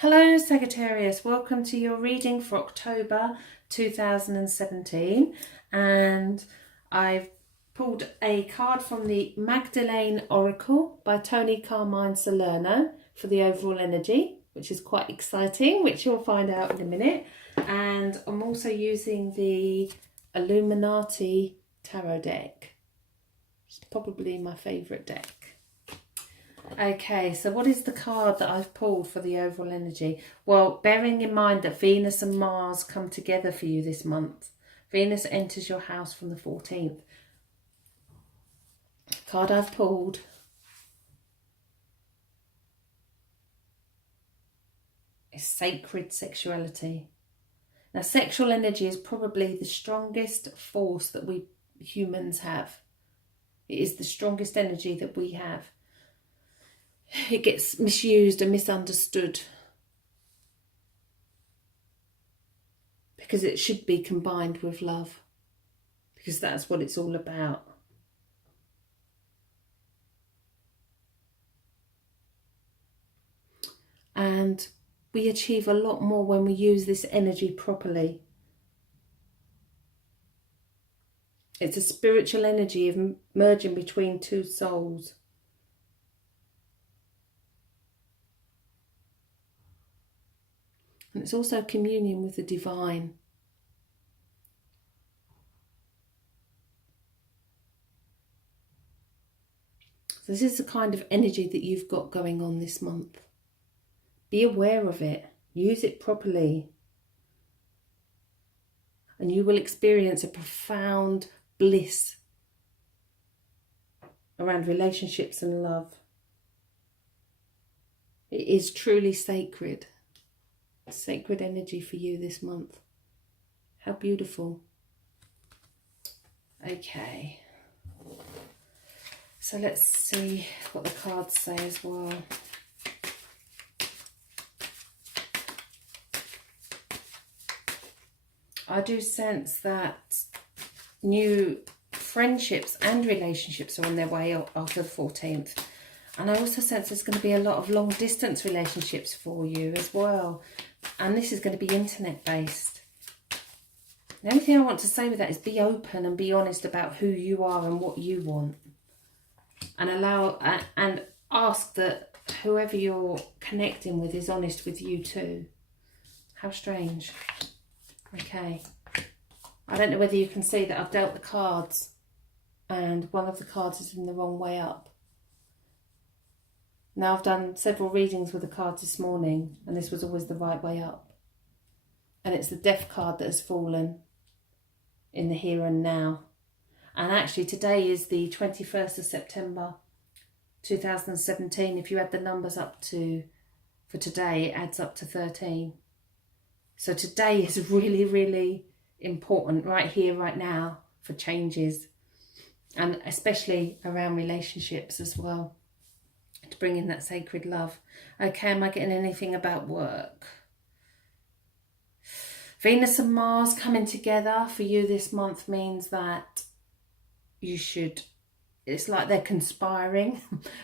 Hello Sagittarius, welcome to your reading for October 2017, and I've pulled a card from the Magdalene Oracle by Tony Carmine Salerno for the overall energy, which is quite exciting, which you'll find out in a minute. And I'm also using the Illuminati Tarot deck. It's probably my favourite deck. Okay, so what is the card that I've pulled for the overall energy? Well, bearing in mind that Venus and Mars come together for you this month. Venus enters your house from the 14th. The card I've pulled is Sacred Sexuality. Now, sexual energy is probably the strongest force that we humans have. It is the strongest energy that we have. It gets misused and misunderstood because it should be combined with love, because that's what it's all about. And we achieve a lot more when we use this energy properly. It's a spiritual energy of merging between two souls. And it's also communion with the divine. So this is the kind of energy that you've got going on this month. Be aware of it. Use it properly. And you will experience a profound bliss around relationships and love. It is truly sacred. Sacred energy for you this month. How beautiful. Okay, so let's see what the cards say as well. I do sense that new friendships and relationships are on their way after the 14th. And I also sense there's going to be a lot of long distance relationships for you as well. And this is going to be internet based. The only thing I want to say with that is be open and be honest about who you are and what you want. And and ask that whoever you're connecting with is honest with you too. How strange. Okay. I don't know whether you can see that I've dealt the cards and one of the cards is in the wrong way up. Now, I've done several readings with the cards this morning, and this was always the right way up. And it's the Death card that has fallen in the here and now. And actually, today is the 21st of September 2017. If you add the numbers up for today, it adds up to 13. So today is really, really important right here, right now, for changes. And especially around relationships as well. To bring in that sacred love. Okay, am I getting anything about work? Venus and Mars coming together for you this month means that you should, it's like they're conspiring.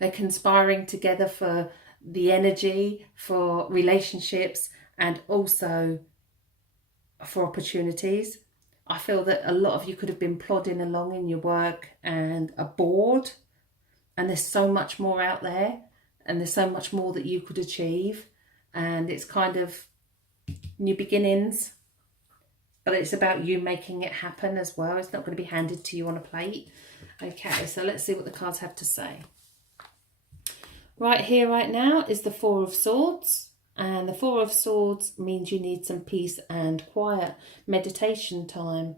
They're conspiring together for the energy, for relationships, and also for opportunities. I feel that a lot of you could have been plodding along in your work and are bored. And there's so much more out there, and there's so much more that you could achieve. And it's kind of new beginnings, but it's about you making it happen as well. It's not going to be handed to you on a plate. Okay, so let's see what the cards have to say. Right here, right now is the Four of Swords. And the Four of Swords means you need some peace and quiet, meditation time.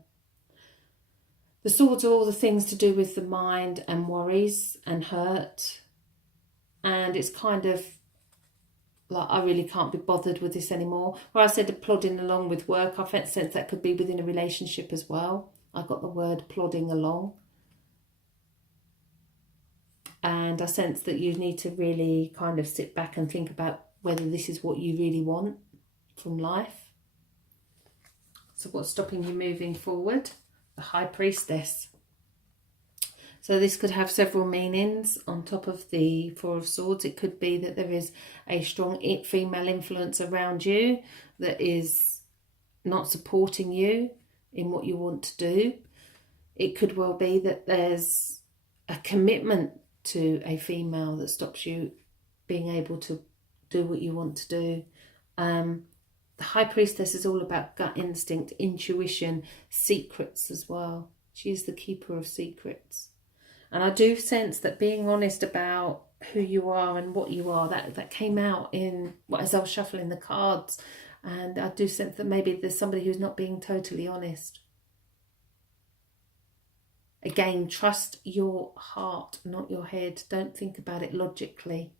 The swords are all the things to do with the mind and worries and hurt. And it's kind of like, I really can't be bothered with this anymore. Where I said plodding along with work, I sense that could be within a relationship as well. I got the word plodding along. And I sense that you need to really kind of sit back and think about whether this is what you really want from life. So what's stopping you moving forward? The High Priestess. So this could have several meanings on top of the Four of Swords. It could be that there is a strong female influence around you that is not supporting you in what you want to do. It could well be that there's a commitment to a female that stops you being able to do what you want to do. The High Priestess is all about gut instinct, intuition, secrets as well. She is the keeper of secrets. And I do sense that being honest about who you are and what you are, that came out in as I was shuffling the cards. And I do sense that maybe there's somebody who's not being totally honest. Again, trust your heart, not your head. Don't think about it logically.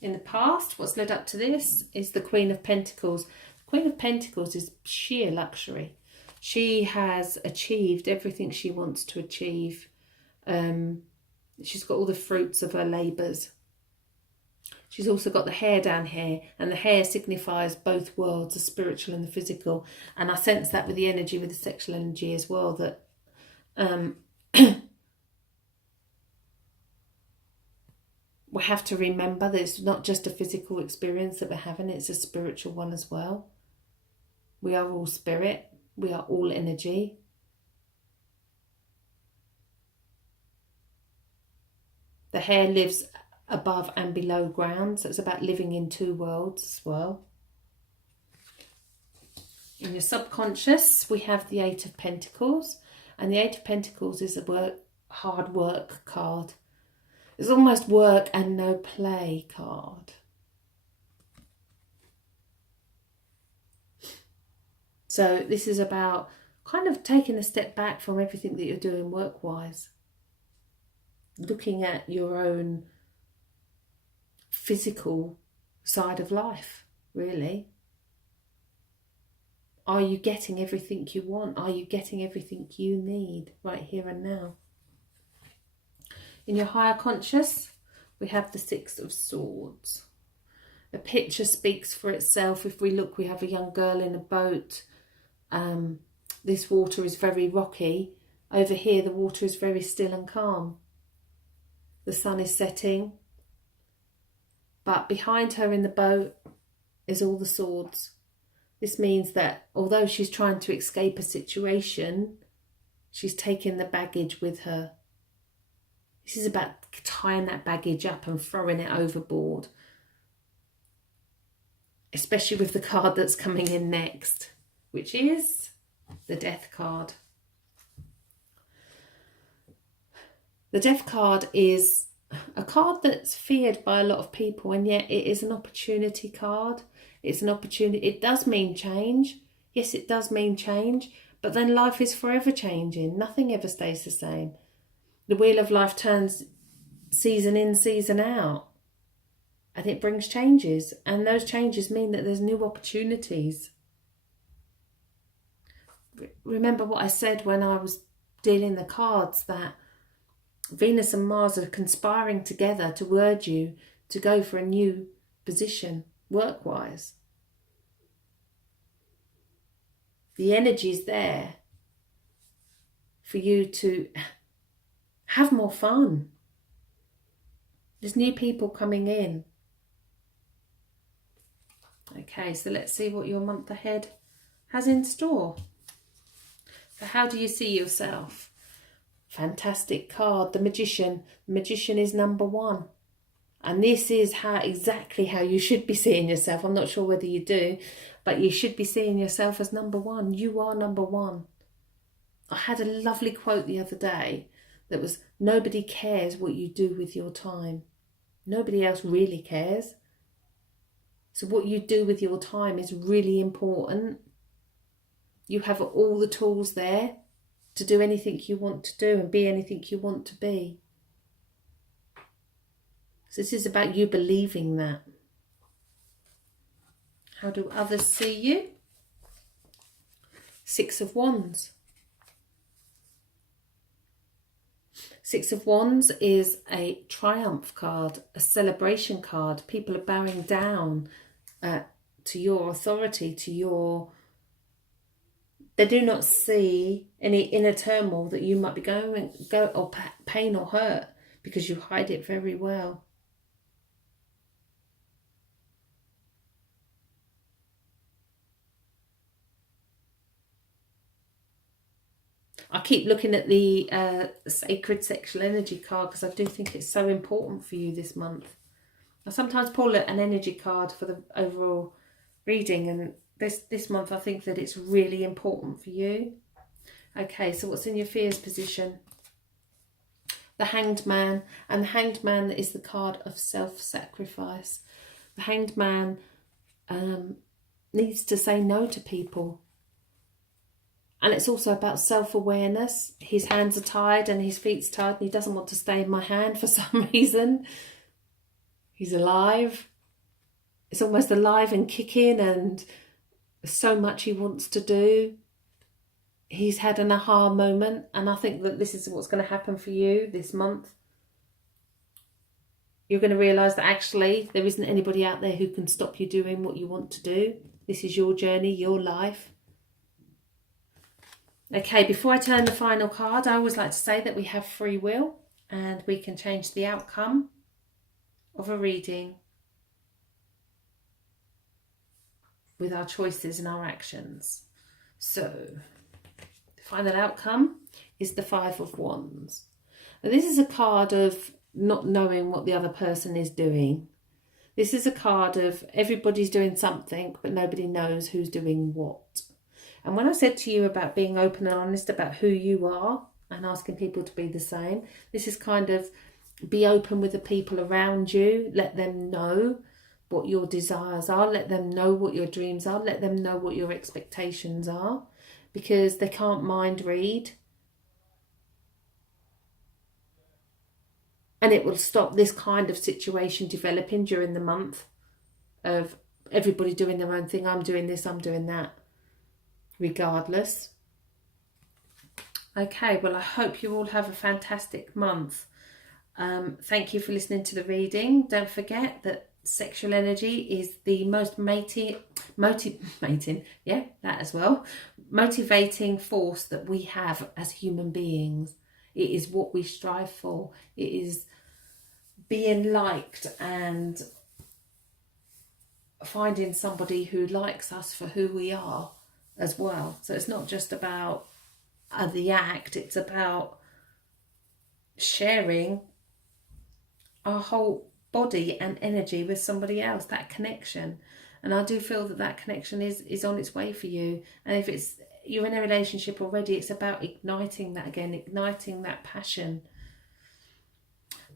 In the past, what's led up to this is the Queen of Pentacles. The Queen of Pentacles is sheer luxury. She has achieved everything she wants to achieve. She's got all the fruits of her labours. She's also got the hair down here, and the hair signifies both worlds, the spiritual and the physical. And I sense that with the energy, with the sexual energy as well, that we have to remember that it's not just a physical experience that we're having, it's a spiritual one as well. We are all spirit. We are all energy. The hair lives above and below ground, so it's about living in two worlds as well. In your subconscious, we have the Eight of Pentacles, and the Eight of Pentacles is a hard work card. It's almost work and no play card. So this is about kind of taking a step back from everything that you're doing work-wise. Looking at your own physical side of life, really. Are you getting everything you want? Are you getting everything you need right here and now? In your higher conscious, we have the Six of Swords. The picture speaks for itself. If we look, we have a young girl in a boat. This water is very rocky. Over here, the water is very still and calm. The sun is setting. But behind her in the boat is all the swords. This means that although she's trying to escape a situation, she's taking the baggage with her. This is about tying that baggage up and throwing it overboard. Especially with the card that's coming in next, which is the Death card. The Death card is a card that's feared by a lot of people, and yet it is an opportunity card. It's an opportunity. It does mean change. Yes, it does mean change, but then life is forever changing. Nothing ever stays the same. The wheel of life turns season in, season out, and it brings changes, and those changes mean that there's new opportunities. Remember what I said when I was dealing the cards, that Venus and Mars are conspiring together to urge you to go for a new position work-wise. The energy's there for you to have more fun. There's new people coming in. Okay, so let's see what your month ahead has in store. So how do you see yourself? Fantastic card, the Magician. The Magician is number one. And this is exactly how you should be seeing yourself. I'm not sure whether you do, but you should be seeing yourself as number one. You are number one. I had a lovely quote the other day that was, nobody cares what you do with your time. Nobody else really cares. So what you do with your time is really important. You have all the tools there to do anything you want to do and be anything you want to be. So this is about you believing that. How do others see you? Six of Wands. Six of Wands is a triumph card, a celebration card. People are bowing down to your authority, to your They do not see any inner turmoil that you might be or pain or hurt, because you hide it very well. I keep looking at the Sacred Sexual Energy card because I do think it's so important for you this month. I sometimes pull an energy card for the overall reading, and this month I think that it's really important for you. Okay, so what's in your fears position? The Hanged Man, and the Hanged Man is the card of self-sacrifice. The Hanged Man needs to say no to people. And it's also about self-awareness. His hands are tied and his feet's tied, and he doesn't want to stay in my hand for some reason. He's alive. It's almost alive and kicking, and so much he wants to do. He's had an aha moment, and I think that this is what's going to happen for you this month. You're going to realise that actually there isn't anybody out there who can stop you doing what you want to do. This is your journey, your life. Okay, before I turn the final card, I always like to say that we have free will and we can change the outcome of a reading with our choices and our actions. So, the final outcome is the Five of Wands. Now, this is a card of not knowing what the other person is doing. This is a card of everybody's doing something, but nobody knows who's doing what. And when I said to you about being open and honest about who you are and asking people to be the same, this is kind of be open with the people around you. Let them know what your desires are. Let them know what your dreams are. Let them know what your expectations are, because they can't mind read. And it will stop this kind of situation developing during the month of everybody doing their own thing. I'm doing this, I'm doing that. Regardless. Okay, well, I hope you all have a fantastic month. Thank you for listening to the reading. Don't forget that sexual energy is the most motivating force that we have as human beings. It is what we strive for. It is being liked and finding somebody who likes us for who we are as well. So it's not just about the act, it's about sharing our whole body and energy with somebody else, that connection. And I do feel that that connection is on its way for you. And if it's you're in a relationship already, it's about igniting that again, igniting that passion.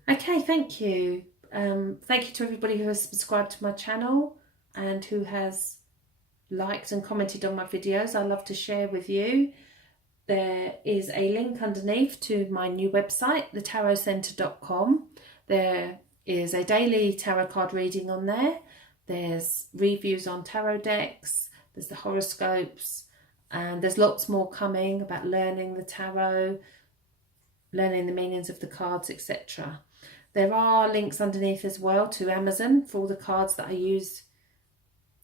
Okay, thank you. Thank you to everybody who has subscribed to my channel and who has liked and commented on my videos. I love to share with you. There is a link underneath to my new website, thetarotcentre.com. There is a daily tarot card reading on there. There's reviews on tarot decks. There's the horoscopes. And there's lots more coming about learning the tarot, learning the meanings of the cards, etc. There are links underneath as well to Amazon for all the cards that I use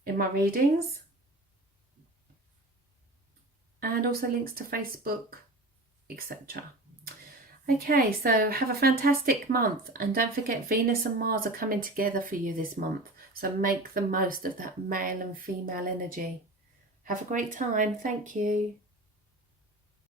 in my readings. And also links to Facebook, etc. Okay, so have a fantastic month, and don't forget Venus and Mars are coming together for you this month, so make the most of that male and female energy. Have a great time. Thank you.